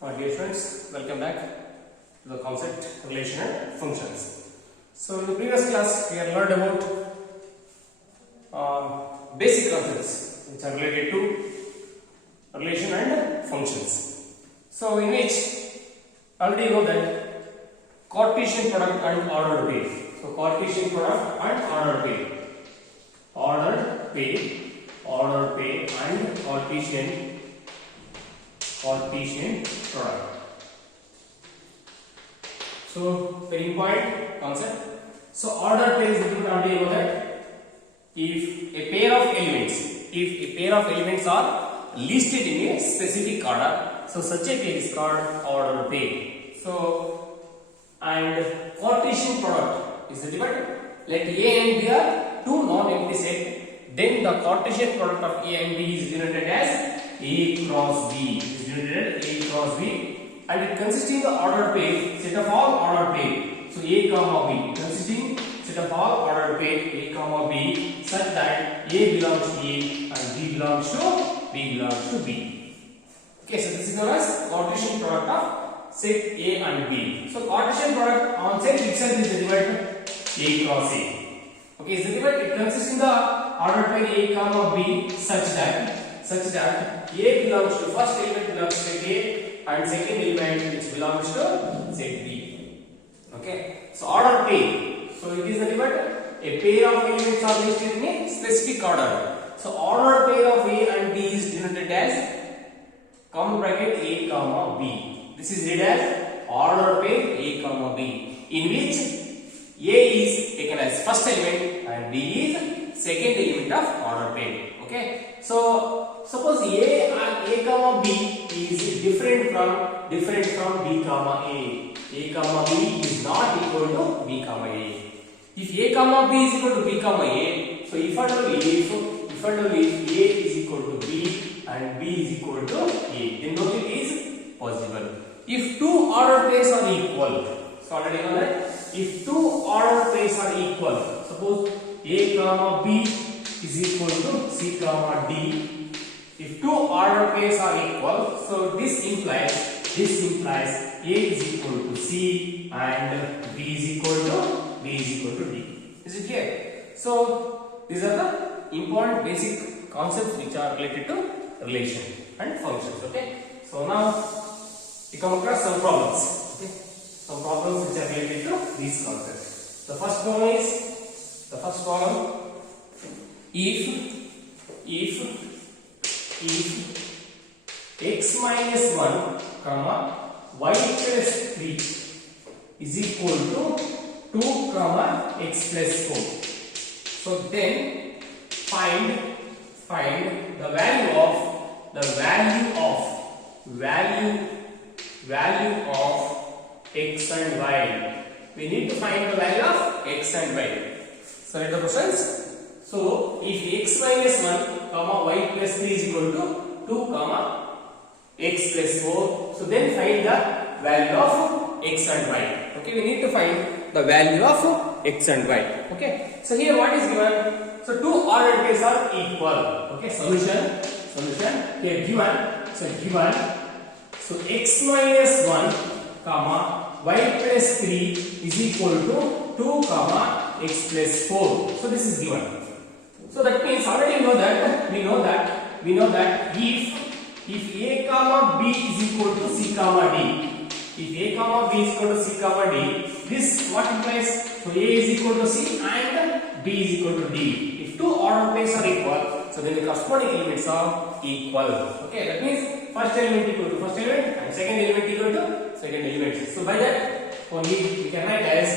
Dear friends, welcome back to the concept relation and functions. So in the previous class we have learned about basic concepts which are related to relation and functions. So in which already you know that Cartesian product and ordered pair. So Cartesian product and ordered pair and Cartesian product. So very important concept. So ordered pair is nothing but already you know that if a pair of elements are listed in a specific order, so such a pair is called ordered pair. So and Cartesian product is nothing but let A and B are two non-empty sets, then the Cartesian product of A and B is denoted as A cross B. And it consists in the ordered pair, set of all ordered pair. So A comma B consisting set of all ordered pair A comma B such that A belongs to A and B belongs to B. Okay, so this is known as Cartesian product of set A and B. So Cartesian product on set itself is derivative A cross A. Okay, is derivative. It consists in the ordered pair A comma B such that A belongs to first element belongs to set A and second element which belongs to set B. Okay, so ordered pair. So it is nothing but a pair of elements are listed in a specific order. So ordered pair of A and B is denoted as common bracket A comma B. This is read as ordered pair A comma B, in which A is taken as first element and B is second element of ordered pair. Okay, so suppose A comma B is different from B comma A. A comma B is not equal to B comma A. If A comma B is equal to B comma A, so if and only if A is equal to B and B is equal to A, then only it is possible. If two ordered pairs are equal, so already know that if two ordered pairs are equal, suppose A comma B is equal to C comma D. If two ordered pairs are equal, so this implies A is equal to C and B is equal to D. Is it clear? So these are the important basic concepts which are related to relation and functions. Okay. So now we come across some problems. Okay. Some problems which are related to these concepts. The first problem if x minus 1 comma y plus 3 is equal to 2 comma x plus 4. So then find the value of x and y. We need to find the value of x and y. So let the questions. So if x minus 1 comma y plus 3 is equal to 2 comma x plus 4, so then find the value of x and y. Okay, we need to find the value of x and y. Okay, so here what is given? So two ordered pairs are equal. Okay, solution here given. So x minus 1 comma y plus 3 is equal to 2 comma x plus 4. So this is given. So that means already we know that if A comma B is equal to C comma D, this what implies? So A is equal to C and B is equal to D. If two ordered pairs are equal, so then the corresponding elements are equal. Okay, that means first element equal to first element and second element equal to second element. So by that only we can write as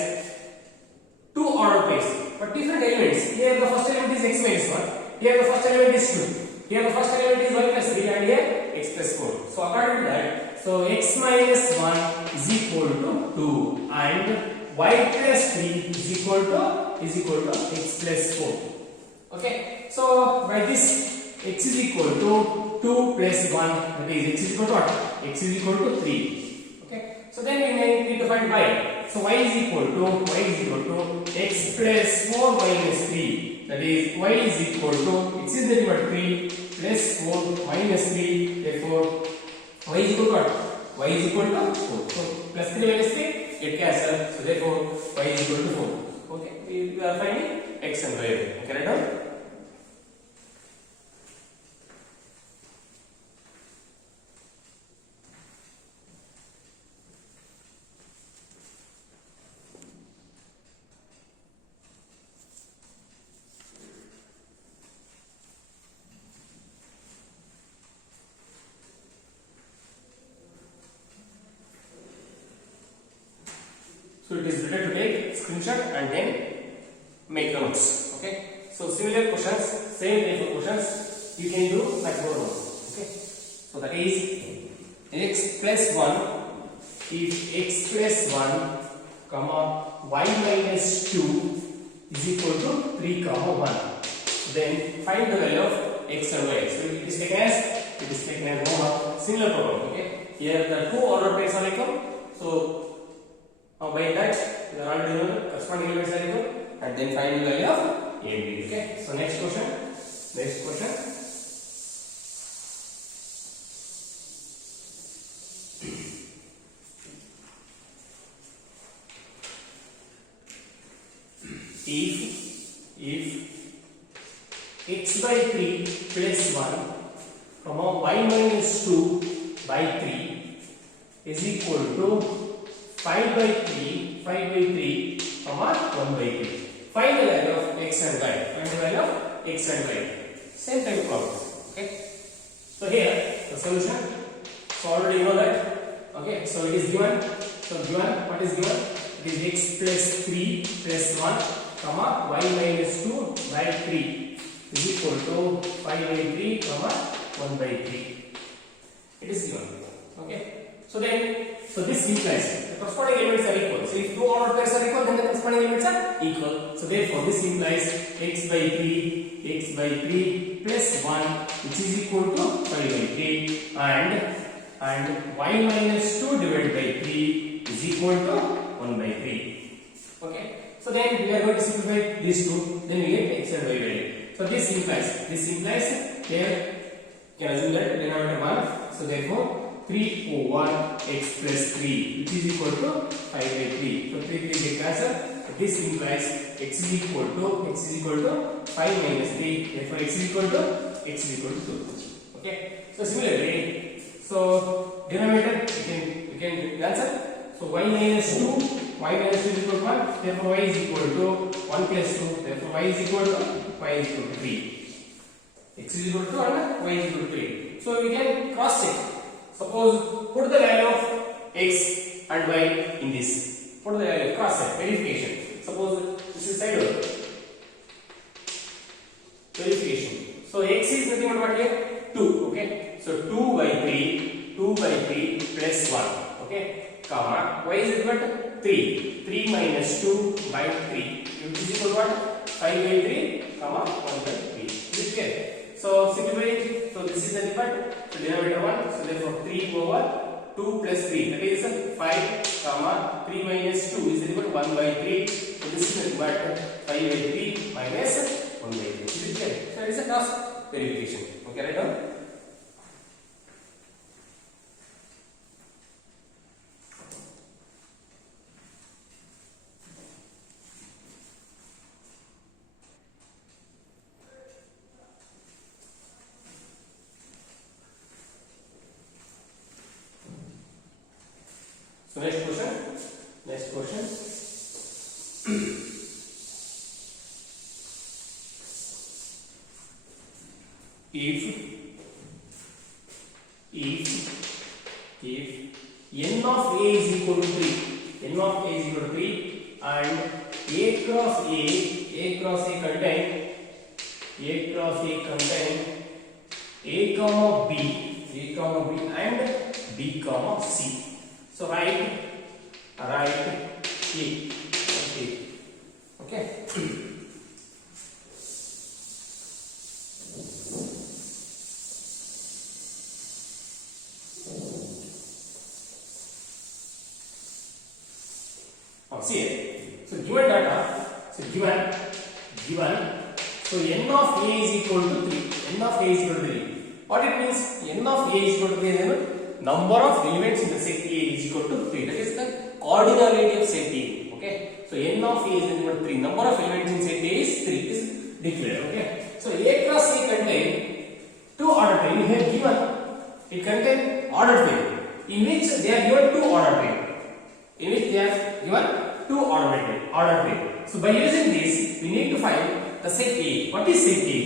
two ordered pairs but different elements. Here the first element is x minus 1, here the first element is 2, here the first element is y plus 3 and here x plus 4. So according to that, so x minus 1 is equal to 2 and y plus 3 is equal to x plus 4. Okay, so by this x is equal to 2 plus 1, that is x is equal to what? X is equal to 3. Okay, so then we need to find y. So y is equal to x plus 4 minus 3, that is y is equal to x is nothing but 3 plus 4 minus 3, therefore y is equal to what? y is equal to 4. So plus 3 minus 3 it cancel. So therefore y is equal to 4. Okay, we are finding x and y. Okay, right now. So it is better to take screenshot and then make the notes. Okay. So similar questions, same type of questions you can do like more notes. Okay. So that is x plus 1. If x plus 1 comma y minus 2 is equal to 3 comma 1, then find the value of x and y. So it is taken as similar problem. Okay. Here the two order pairs are equal. So by that we are already know the corresponding elements are equal, and then find the value of a and b. Okay. So next question. If x by 3 plus 1 comma y minus 2 by 3 is equal to 5 by 3 comma 1 by 3. Find the value of x and y. Same type of problem. Okay. So here the solution. So already you know that. Okay. So it is given. What is given? It is x plus 3 plus 1 comma y minus 2 by 3 is equal to 5 by 3 comma 1 by 3. It is given. Okay. So this implies the corresponding elements are equal. So if two order pairs are equal, then the corresponding elements are equal. So therefore this implies x by 3 plus 1 which is equal to 5 by 3 and y minus 2 divided by 3 is equal to 1 by 3. Okay. So then we are going to simplify these two, then we get x and y value. So this implies here you can assume that denominator 1. So therefore 3 over x plus 3 which is equal to 5 by 3. So 3 get cancelled. This implies x is equal to 5 minus 3. Therefore x is equal to 2. Okay. So similarly, so denominator you can cancel. So y minus 2 is equal to 1. Therefore y is equal to 1 plus 2. Therefore y is equal to 3. X is equal to 1, y is equal to 3. So we can cross check. Suppose put the value of x and y in this. Put the value, cross check, verification. Suppose this is side order. Verification. So x is nothing but what here? 2. Okay. So 2 by 3 plus 1. Okay. Comma y is equal to 3 minus 2 by 3 which is equal to what? 5 by 3 comma 1 by 3. Is it clear? So simplify it. So this is the part. So denominator 1. So therefore 3 over 2 plus 3 that is 5 comma 3 minus 2 is equal to 1 by 3. So this is the part 5 by 3 minus 1 by 3. Is it clear? So it is a cross verification. Okay, right now. So next question. If n of a is equal to 3 and a cross a contain a comma b and b comma c. So write a. Okay. See it. So given data, so n of a is equal to 3. What it means? N of a is equal to 3. number of elements in the set A is equal to 3. That is the cardinality of set A. Okay. So n of A is equal to 3. Number of elements in set A is 3 is declared. Okay. So A cross A contain two ordered pair. We have given it contain ordered pair in which they are given two ordered pair. In which they are given two ordered pair. So by using this, we need to find the set A. What is set A?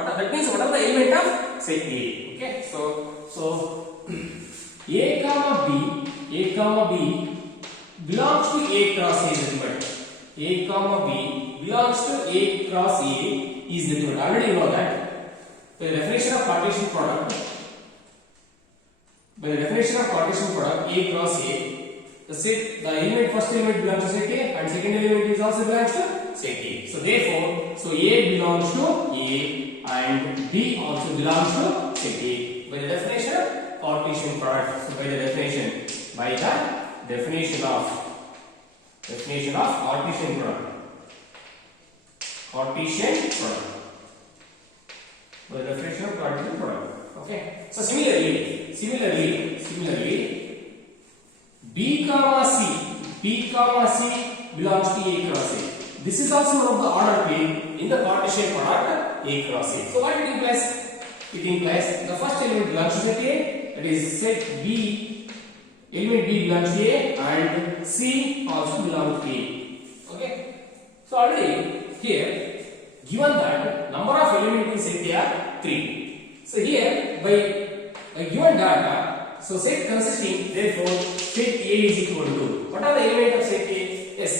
That means what are the element of set A? Okay. So A comma B belongs to A cross A is nothing but A comma B belongs to A cross A is nothing but already you know that by the definition of Cartesian product A cross A, the element first element belongs to set A and second element is also belongs to set A. So therefore, A belongs to A and B also belongs to set A by the definition of Cartesian product. So by the definition of Cartesian product. By the definition of Cartesian product. Okay. So similarly, B comma C belongs to A cross A. This is also one of the ordered pair in the Cartesian product A cross A. So what it implies? It implies the first element belongs to set A, that is set B, element B belongs to A and C also belongs to A. Okay. So already here given that number of elements in set A are 3. So here by given data, so set consisting, therefore set A is equal to, what are the elements of set A? Yes,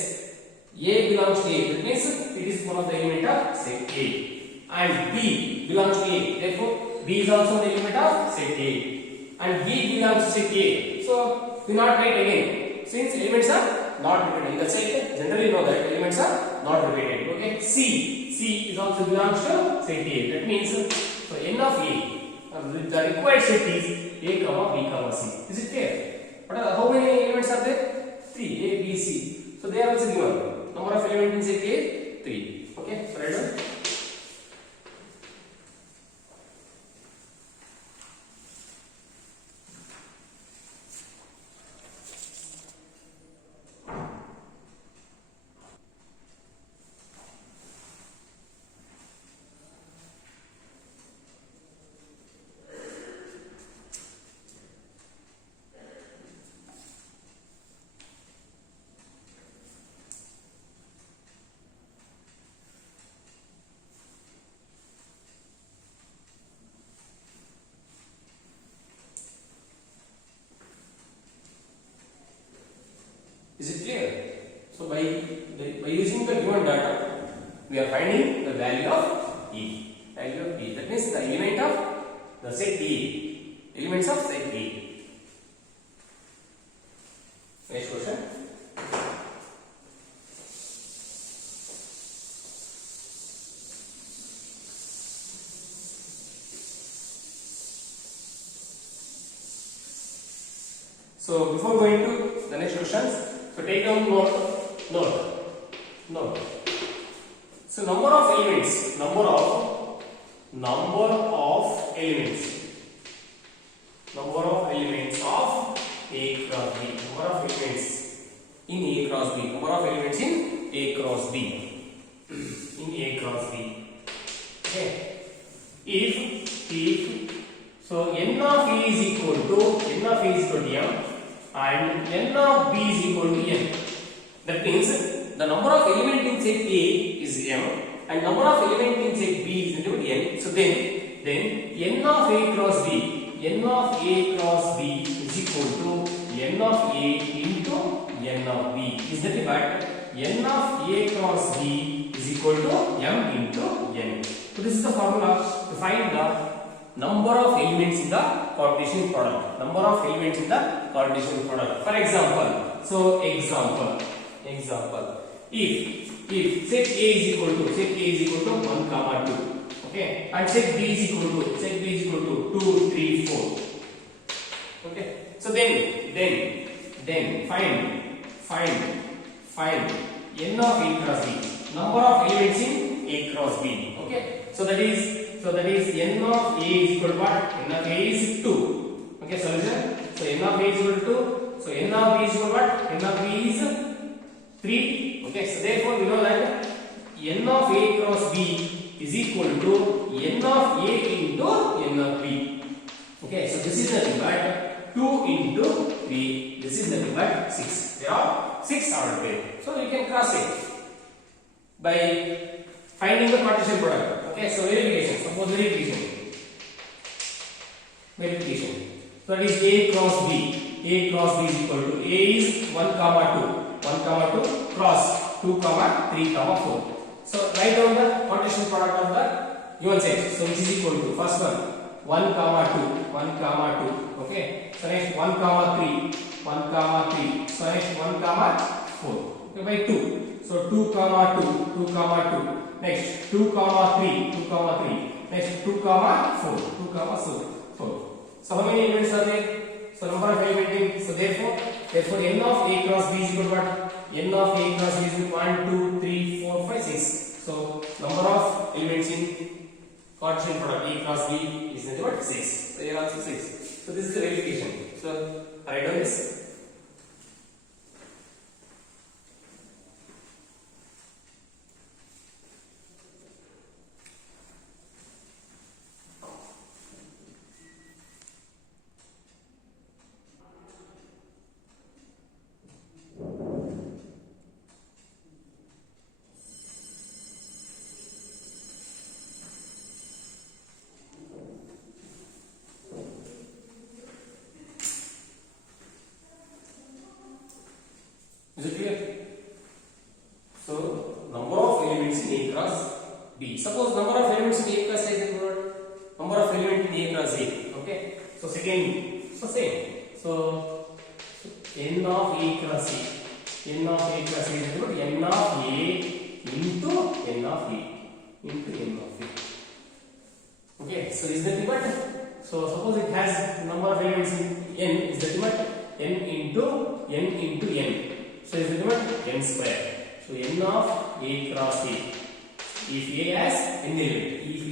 A belongs to A, that means it is one of the element of set A, and B belongs to A, therefore B is also an element of set A, and B belongs to set A. So we not write again since elements are not repeated in the set. Generally know that elements are not repeated. Okay, C is also belongs to set A. That means so n of A. The required set is A comma B comma C. Is it clear? How many elements are there? 3. A, B, C. So they are also given. Number of elements in set A 3. Okay. So write down. Is it clear? So by using the given data, we are finding the value of E. That means the element of the set E. Elements of set E. Next question. So before going to the next questions, so take down note. So number of elements of A cross B. Number of elements in A cross B. Number of elements in A cross B. In A cross B. Okay. If so n of A is equal to M and n of B is equal to n. That means the number of elements in set A is M and number of elements in set B is equal to n. So then n of A cross B is equal to n of A into n of B. Is that right? N of A cross B is equal to M into n. So this is the formula to find the number of elements in the Cartesian product. For example, if set A is equal to 1 comma 2, okay, and set B is equal to 2, 3, 4. Okay, so then find n of A cross B, number of elements in A cross B. Okay, so that is n of A is equal to what? N of A is 2. Okay, solution. So n of A is equal to 2. So n of B is equal to what? N of B is 3. Okay. So therefore we know that n of A cross B is equal to n of A into n of B. Okay. So this is nothing but 2 into 3. This is nothing but 6. There are 6 ordered pair. So you can cross it by finding the partition product. Okay. So verification. Suppose verification. So that is A cross B. A cross B is equal to A is 1 comma 2. 1 comma 2 cross 2 comma 3 comma 4. So write down the partition product of the given set. So which is equal to first one 1 comma 2. 1 comma 2. Okay. So next 1 comma 3. 1 comma 3. So next 1 comma 4. Okay, by 2. So 2 comma 2. 2 comma 2. Next 2 comma 3. 2 comma 3. Next 2 comma 4. 2 comma 4. So how many elements are there? So number of elements. So therefore n of A cross B is equal to what? N of A cross B is equal to 1, 2, 3, 4, 5, 6. So number of elements in Cartesian product A cross B is nothing but 6. So here also 6. So this is the verification. So write down this. Is it clear? So number of elements in A cross B. Suppose number of elements in A cross A is what? Number of elements in A cross A. Okay. So second, so same. So n of A cross A. N of A cross A is equal to n of A into n of A into n of A. Okay. So is that what? So suppose it has number of elements in n. Is that what? N into n. So is it what? N square. So n of A cross A. If A has n element, if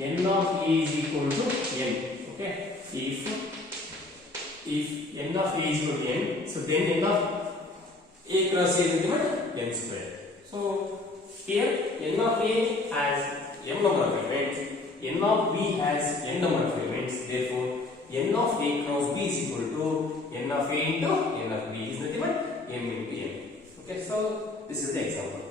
n of A is equal to n, okay. If n of A is equal to n, so then n of A cross A is what? N square. So here n of A has m number of elements, n of B has n number of elements. Therefore n of A cross B is equal to n of A into n of B is nothing but m into n. Okay, so this is the example.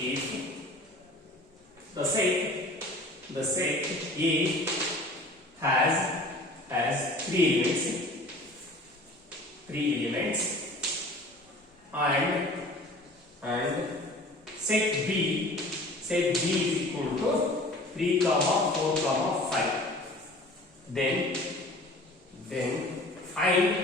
If the set A has three elements and set B is equal to 3, 4, 5, then find the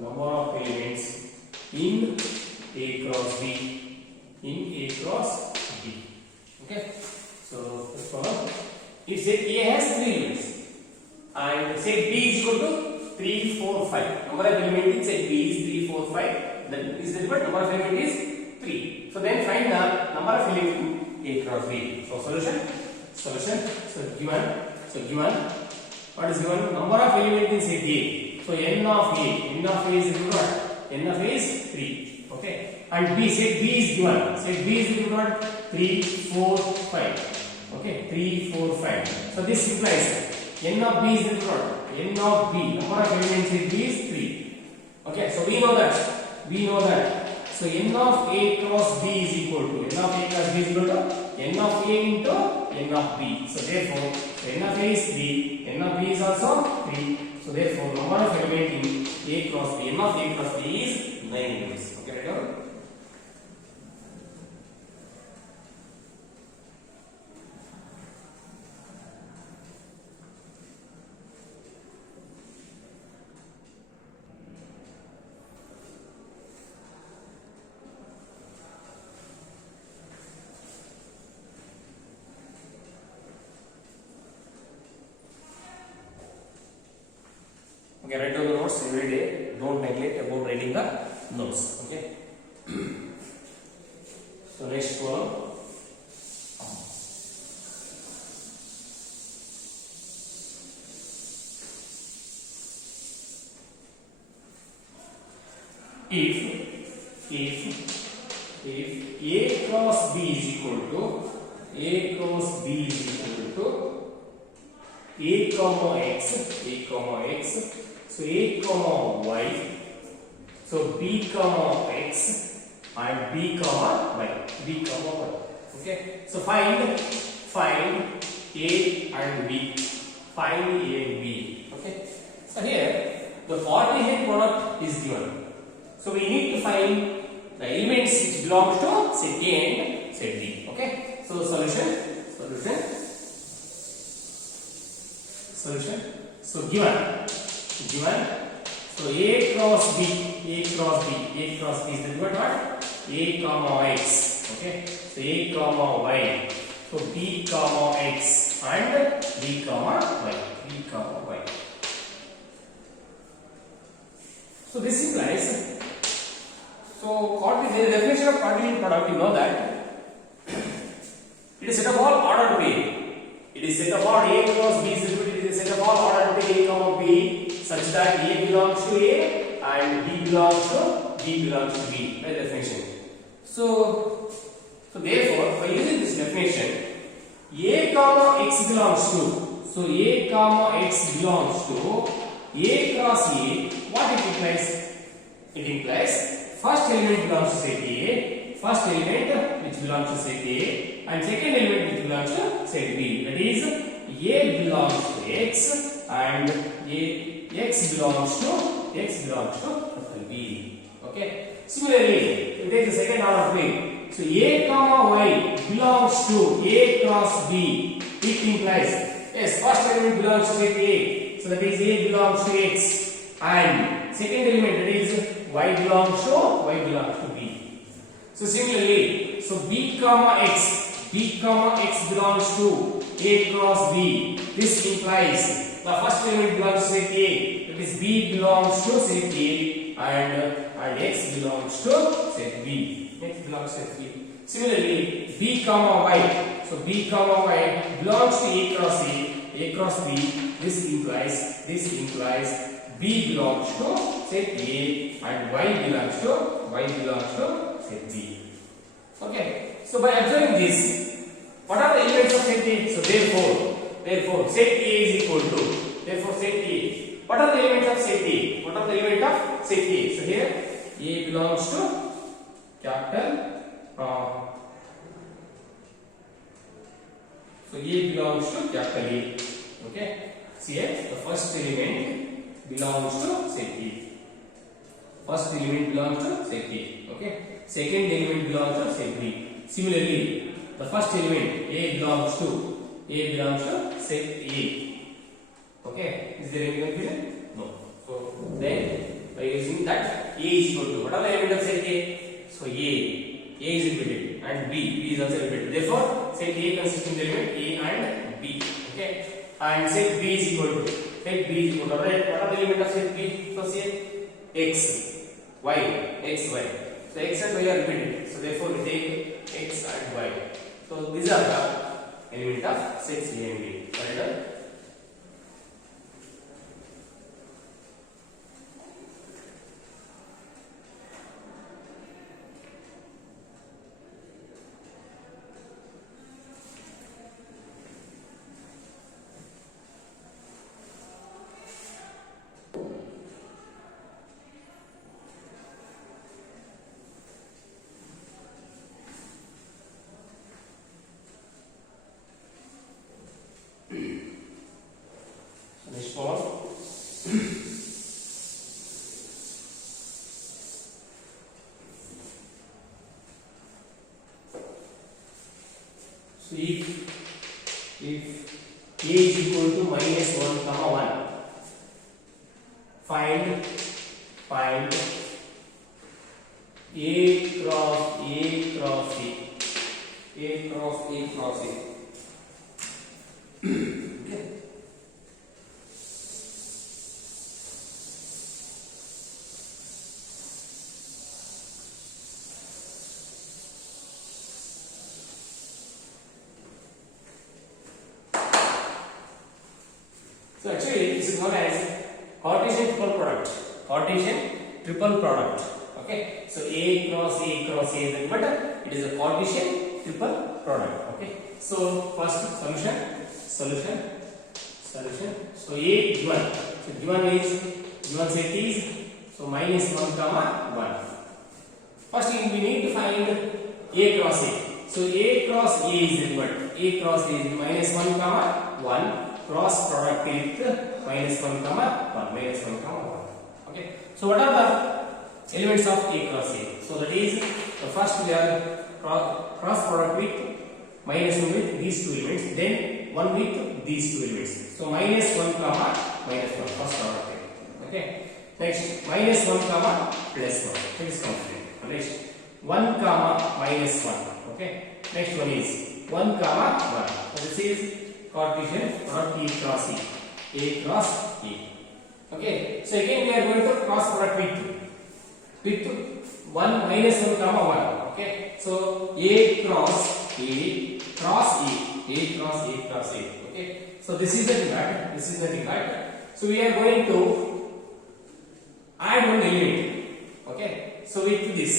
number of elements in A cross B. Okay, so if set A has 3 elements and set B is equal to 3, 4, 5, number of elements in set B is 3, 4, 5, then is the number of elements is 3. So then find the number of elements in A cross B. So solution. So given what is given? Number of elements in set A. So n of A is equal to what? N of A is 3. Okay. And B, set B is given. Set B is given 3, 4, 5. Okay. 3, 4, 5. So this implies N of B is given. N of B, number of elements in B is 3. Okay. So we know that. We know that. So N of A cross B is equal to N of A cross B is equal to N of A into N of B. So therefore, N of A is 3, N of B is also 3. So therefore, number of elements in A cross B, N of A cross B is 9 elements. Okay, right now? Okay, write down the notes every day. Don't neglect about writing the notes. Okay. So next one. If A cross B is equal to A cross B is equal to A comma X. So A comma Y, so B comma X and B comma Y. Okay. So find A and B. Find A and B. Okay. So here the coordinate product is given. So we need to find the elements which belongs to set A and set B. Okay. So solution. So given. So A cross B is the given what? A comma X. Okay. So A comma Y. So B comma X and B comma Y. So this implies. So the definition of coordinate product, you know that it is set of all ordered pair. It is set of all A cross B is equal to, it is set of all ordered pair A comma B such that A belongs to A and B belongs to B. By definition. So therefore, by using this definition, A comma X belongs to. So A comma X belongs to A cross A. What it implies? It implies first element belongs to set A, first element which belongs to set A, and second element which belongs to set B. That is, A belongs to X and X belongs to B. Okay. Similarly, we take the second order pair. So A comma Y belongs to A cross B. It implies, yes, first element belongs to set A. So that is A belongs to X, and second element, that is Y belongs to B. So similarly, so B comma X belongs to A cross B. This implies the first element belongs to set A. That is B belongs to set A and X belongs to set B. Similarly, B comma Y. So B comma Y belongs to A cross B. This implies B belongs to set A and Y belongs to set B. Okay. So by observing this, what are the elements of set A? So therefore set A is equal to set A. What are the elements of set A? So here A belongs to capital. So A belongs to capital A. Okay. See here, the first element belongs to set A. Okay. Second element belongs to set B. Similarly, the first element A belongs to set A. Okay. Is there any confusion? No. So then by using that, A is equal to, what are the elements of set A? So A is repeated and B is also repeated. Therefore, set A consists of the element A and B. Okay. And set B is equal to, right? What are the elements of set B? So say X, Y. So X and Y are repeated. So therefore we take X and Y. So these are the elements of sets A and B. Right? Next one. So if A is equal to minus 1 comma 1, find A cross A cross A. A cross A cross A. Okay. So actually this is known as Cartesian triple product. Cartesian triple product. Okay. So A cross A cross A is nothing but it is a Cartesian triple product. Okay. So first solution. So A given. So given set is so minus 1 comma 1. First we need to find A cross A. So A cross A is nothing but A cross A is minus 1 comma 1. Cross product with minus 1 comma 1. Okay. So what are the elements of A cross A? So that is the first we are cross product with minus 1 with these two elements, then 1 with these two elements. So minus 1 comma minus 1 first product. Okay. Next minus 1 comma plus 1. It is complete. Next 1 comma minus 1. Okay. Next one is 1 comma 1. So this is Cartesian product A cross A. A cross A. Okay. So again we are going to cross product with 1 minus 1 comma 1. Okay. So A cross A cross A. A cross A cross A. Okay. So this is the divide. This is the divide. So we are going to add one element. Okay. So with this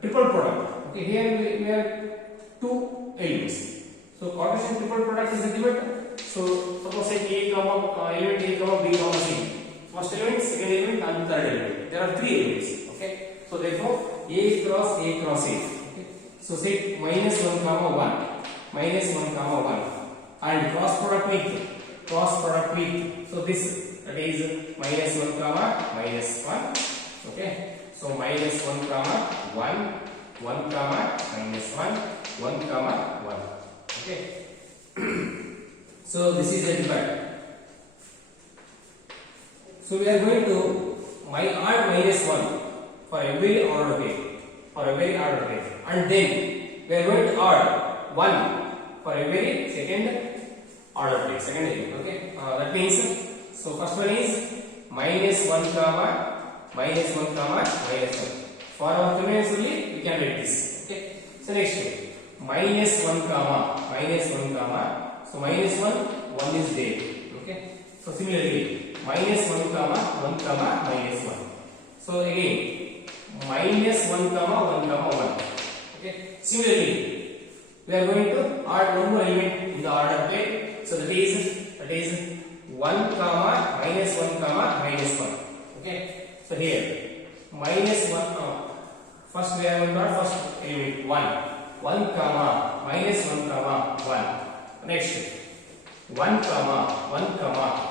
triple product. Okay. Here we have two elements. So Cartesian triple product is nothing but so suppose say A comma element A comma B comma C. First element, second element, and third element. There are three elements. Okay. So therefore A cross A cross A. Okay. So say minus 1 comma 1 and cross product with so this that is minus 1 comma minus 1. Okay. So minus 1 comma 1 comma minus 1 comma 1. Okay. So this is the divide. So we are going to add minus 1 for every order pair, and then we are going to add 1 for every second order pair, second element. Okay. That means so first one is minus 1 comma minus 1. For our convenience only we can write this. Okay. So next minus 1 comma. So minus 1 is there. Okay. So similarly minus 1 comma minus 1. So again minus 1 comma 1. Okay. Similarly we are going to add one more element in the order pair. So that is 1 comma minus 1 comma minus 1. Okay. So here minus 1 first we are going to add first element 1 comma minus 1 comma 1. Next 1 comma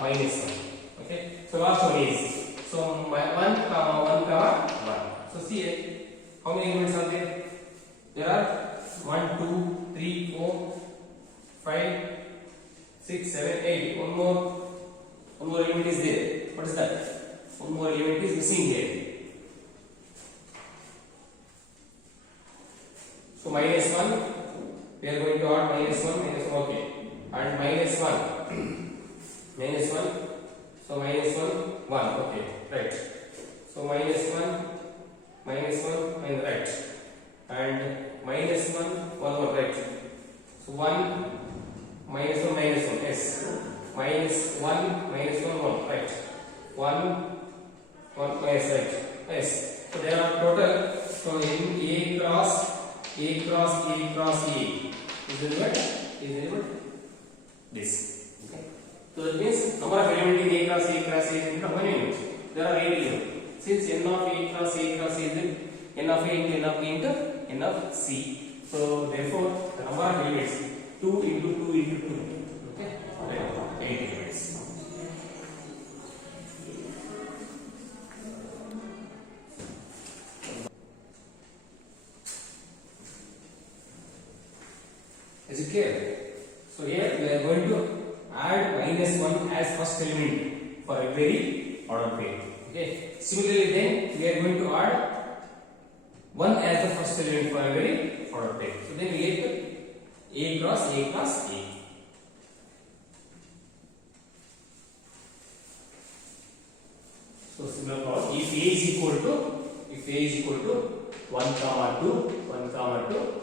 minus 1. Okay. So last one is so 1 comma 1. So see how many elements are there? There are 1, 2, 3, 4, 5, 6, 7, 8. One more element is there. What is that? One more element is missing here. So minus 1. We are going to add minus 1. Okay. And minus 1. So minus 1. Okay. Right. So minus 1. And right. And minus 1. One more. Right. So 1. Minus 1. Yes. Minus 1. 1. Right. 1. Yes. Right. Yes. So there are total. So in A cross A is equal this. Okay. So that means number of elements in A cross A is how many elements? There are 8 elements. Since n of A cross A is n of A into n of A into n of C. So therefore the number of elements 2 into 2 into 2. Okay. 8 elements. first element for every order pair. Okay. Similarly, then we are going to add 1 as the first element for every order pair. So then we get A cross A cross A. So similar problem. If A is equal to 1 comma 2, 1 comma 2,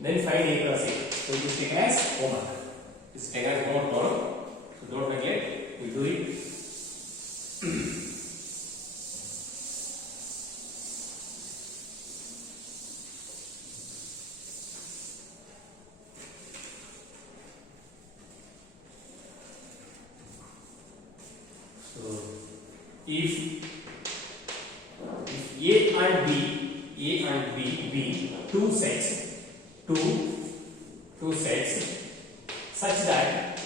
then find A cross A. So it is taken as homework. It is taken as homework problem. So don't neglect. We do it. So if A and B be two sets such that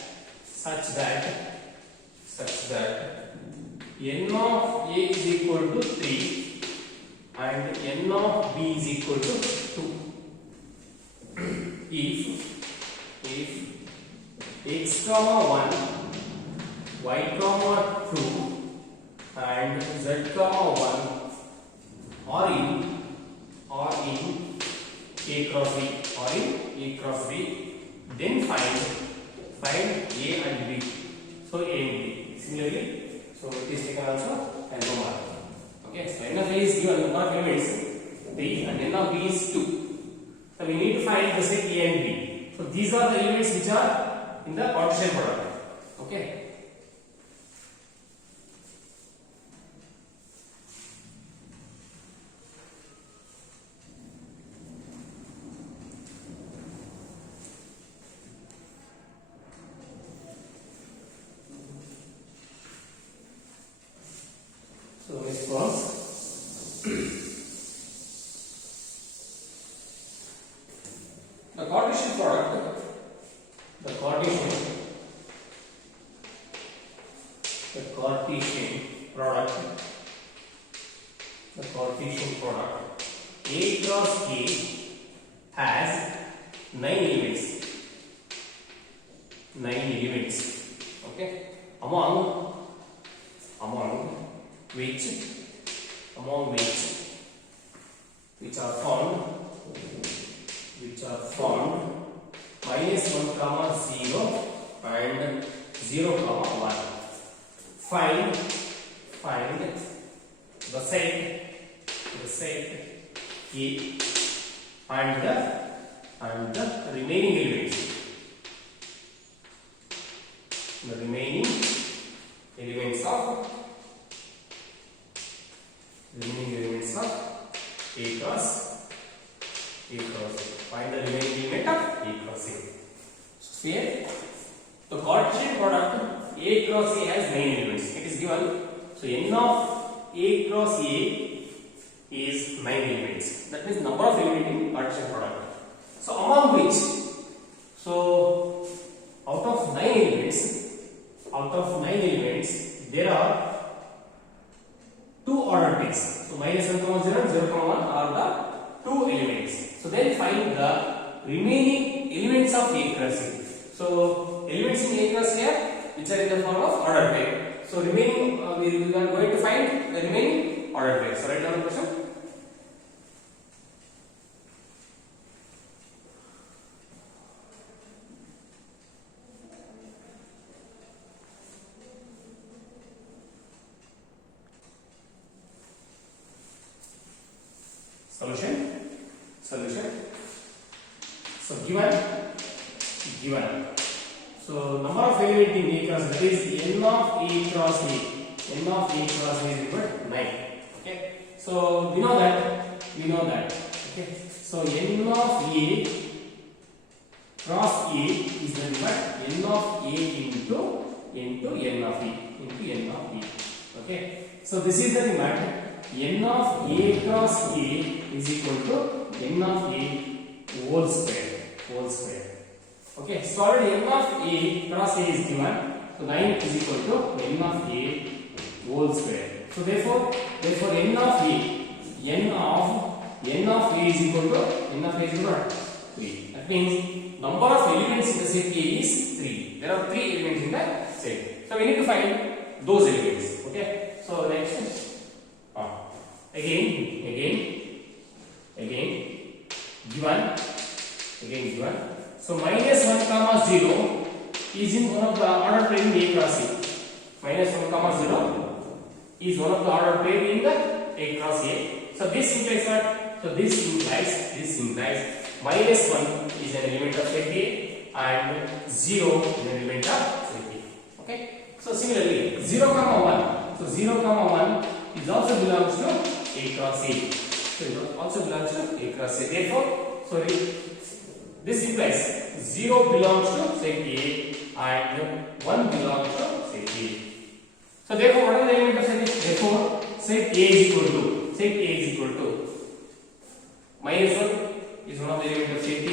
n of A is equal to 3 and n of B is equal to 2. If x comma 1, y comma 2 and z comma 1 are in A cross B, then find A and B. So A and B. Similarly, so it is taken also as homework. Okay, so n of A is given, number of elements 3 and n of B is 2. So we need to find the set A and B. So these are the elements which are in the Cartesian product. Okay. So next was the Cartesian product. The Cartesian product A cross A has 9 elements. Okay, among which are found -1 comma 0 and 0 comma 1. Find the set A and the remaining elements. The remaining elements of A cross A. Find the remaining element of A cross A. So here the Cartesian product A cross A has 9 elements. It is given. So n of A cross A is 9 elements. That means number of elements in Cartesian product. So among which, so out of 9 elements, there are 2 ordered pairs. So -1 comma 0 and 0 comma 1 are the 2 elements. So then find the remaining elements of A cross A. So elements in A cross A which are in the form of ordered pair. So remaining we are going to find the remaining ordered pair. So write down the question. Solution. So given. So number of elements in A cross, that is n of A cross A. N of A cross A is equal to 9. Okay. So we know that. Okay. So n of A cross A is nothing but n of A into n of E. Okay. So this is the limit. N of A cross A is equal to n of A whole square. Okay, so already n of A cross A is given. So 9 is equal to n of A whole square. So therefore n of A is equal to 3. That means number of elements in the set A is 3. There are 3 elements in the set. So we need to find those elements. Okay. So next, given. So minus 1 comma 0 is in one of the order pair in A cross A. Minus 1 comma 0 is one of the order pair in the A cross A. So this implies what? So this implies minus 1 is an element of set A and 0 is an element of set A. Okay. So similarly 0 comma 1. So 0 comma 1 is also belongs to A cross A. So it also belongs to A cross A. Therefore, this implies 0 belongs to set A and 1 belongs to set A. So therefore, what are the elements of set A? Therefore, set A is equal to minus 1 is one of the elements of set A.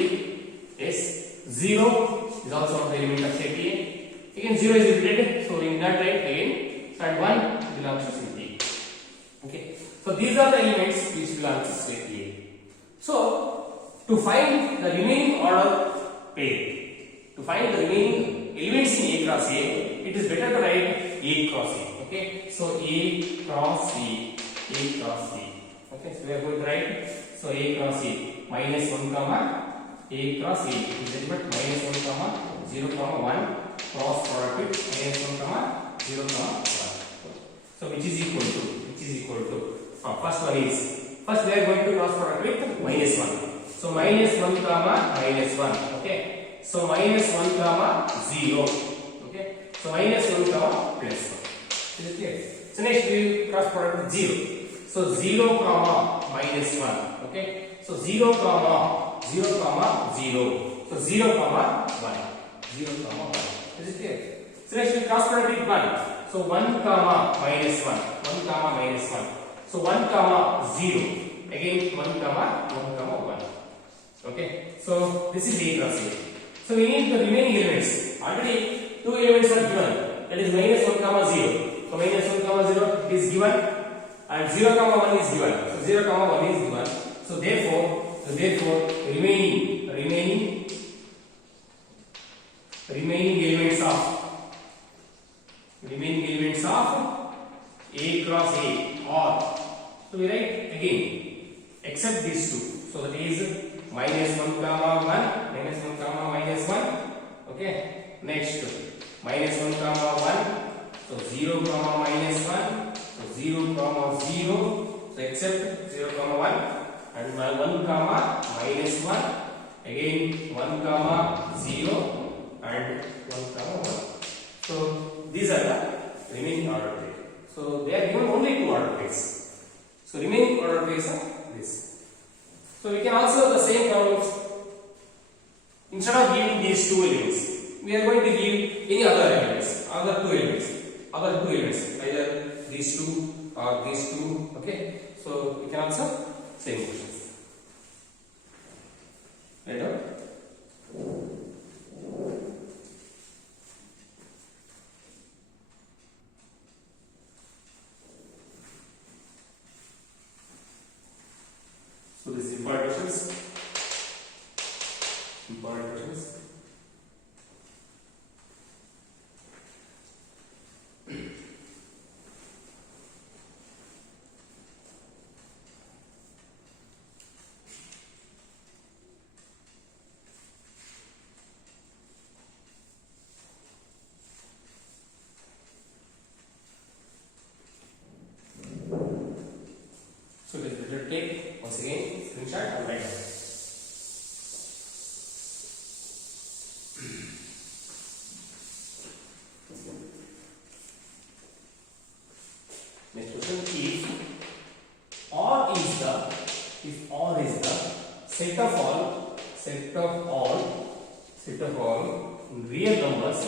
Yes, 0 is also one of the elements of set A. Again, 0 is repeated, so in that right again, and 1 belongs to set A. Okay, so these are the elements which belong to set A. So to find the remaining order pair, to find the remaining elements in A cross A, it is better to write A cross A. Okay, so A cross A. Okay, so we are going to write, so A cross A minus 1 comma A cross A is equal to minus 1 comma 0 comma 1 cross product with minus 1 comma 0 comma 1. So which is equal to first we are going to cross product with minus 1. So minus 1 comma minus 1. Okay. So minus 1 comma 0. Okay. So minus 1 comma plus 1. Is it clear? So next we will cross product with 0. So 0 comma minus 1. Okay. So 0 comma 0. So 0 comma 1. Is it clear? So next we will cross product with 1. So 1 comma minus 1. So 1 comma 0. Again 1 comma 1. Okay, so this is A cross A. So we need the remaining elements. Already 2 elements are given. That is minus 1 comma 0. So minus 1 comma 0 is given and 0 comma 1 is given. So 0 comma 1 is given. So therefore remaining elements of A cross A are, so we write again except these two. So that is minus 1 comma 1. Okay, next minus 1 comma 1. So 0 comma minus 1. So 0 comma 0. So except 0 comma 1 and 1 comma minus 1. Again 1 comma 0 and 1 comma 1. So these are the remaining order pairs. So they are given only 2 order pairs. So remaining order pairs are this. So we can also the same problems. Instead of giving these 2 elements, we are going to give any other elements, other two elements, either these 2 or these 2. Okay, so we can also same questions. Right out. So this is important questions. So it is better to take once again screenshot and write down. Next question: if R is the set of all real numbers,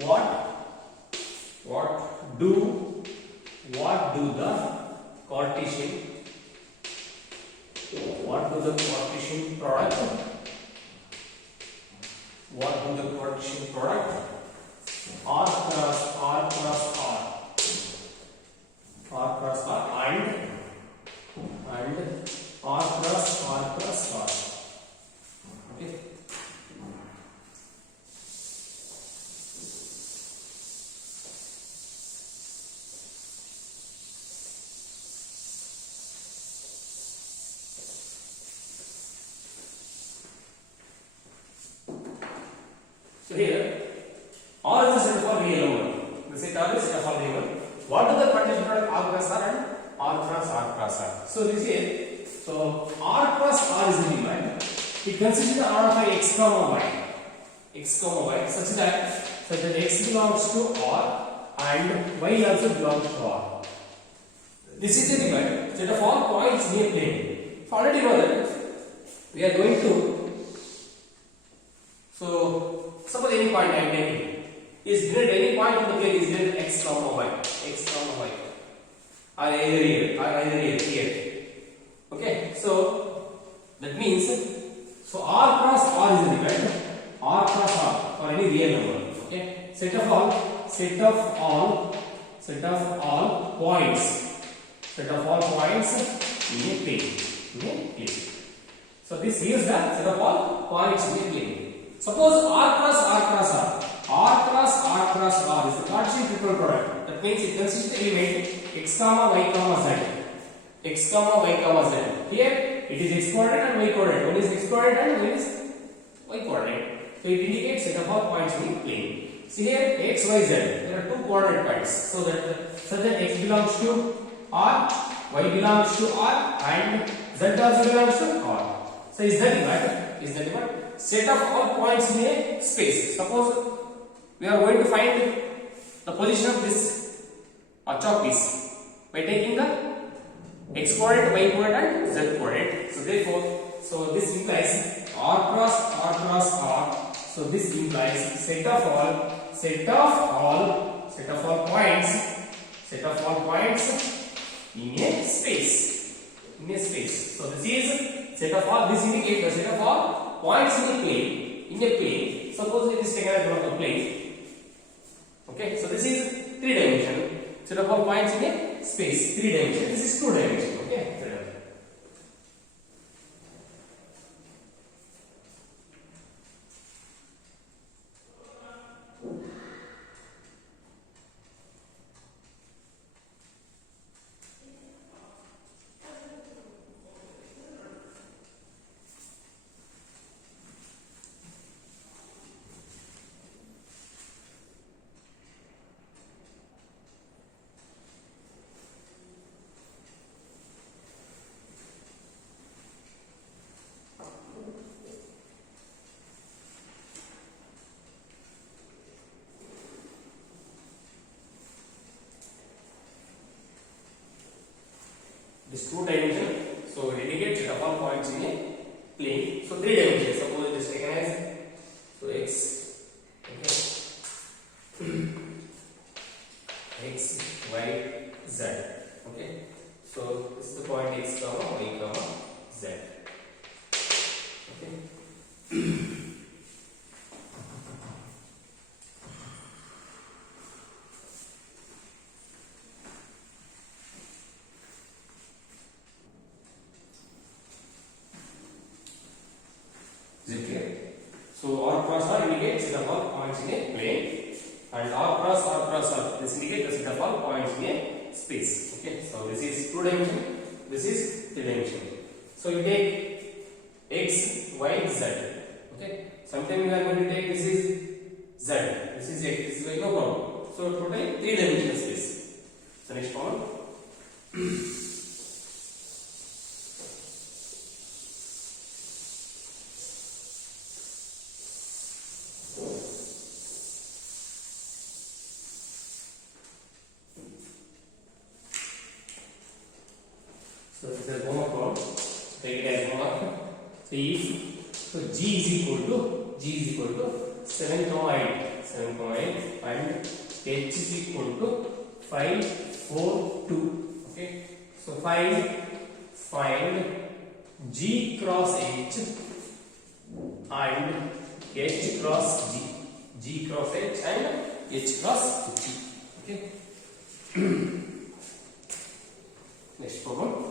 what do the Cartesian product R cross R and R cross R. Okay, So here R is a set of all real number. The set R is a set of all real number. What are the condition product R cross R and R cross R cross R? So this here, so R cross R is the limit. It consists of R of x comma y such that x belongs to R and y also belongs to R. This is the limit set of all points near plane. So already know that we are going to, so suppose any point I am taking is given at any point in the plane is given x comma y or either here. Okay, so that means so R cross R is the limit. R cross R for any real number. Okay, set of all points in a plane. So this is the set of all points in a plane. Suppose R cross R is the Cartesian triple product. That means it consists of element x comma y comma z. Here it is x coordinate and y coordinate. One is x coordinate and one is y coordinate. So it indicates set of all points in plane. See here x, y, z. There are two coordinate points. So that x belongs to R, y belongs to R, and z also belongs to R. So is that what? Set of all points in a space. Suppose we are going to find the position of this chalk piece by taking the x coordinate, y coordinate, and z coordinate. So therefore, this implies R cross R. So this implies set of all points in a space. So this is set of all. This indicates the set of all points in a plane. Suppose it is taken as one of the plane. Okay, so this is 3 dimensional. Set of all points in a space, 3 dimensional. This is 2 dimensional. Okay. This 2 dimensional, so it indicates set of all points in a plane. So 3 dimensions. Suppose it is taken as x, okay, x, y, z. Okay, so this is the point x comma y comma z. Okay. Is it clear? So R cross R indicates set of all points in a plane, and R cross R this indicates the set of all points in a space. Okay, so this is 2 dimensional, this is 3 dimensional. So you take x, y, z. Okay, sometimes we are going to take this is z, this is x, this is y, no problem. So totally 3 dimensional space. So next one. So this is homework. Take it as homework. So if G is equal to 7, 8, and H is equal to 5, 4, 2. Okay. So find G cross H and H cross G. G cross H and H cross G. Okay. Next problem.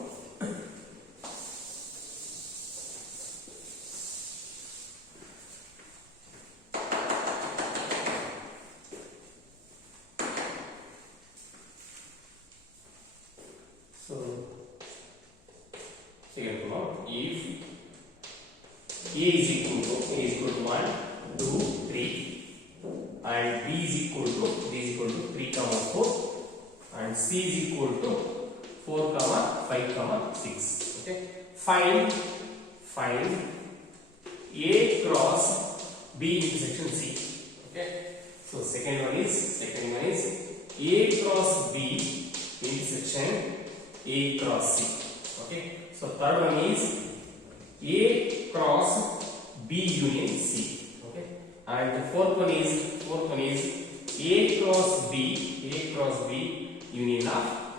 So, second problem, if A is equal to 1, 2, 3, and C is equal to 4, 5, 6. Okay. Find A cross B intersection C. Okay. So second one is A cross B intersection A cross C. Okay. So third one is A cross B union C. Okay. And the fourth one is A cross B union of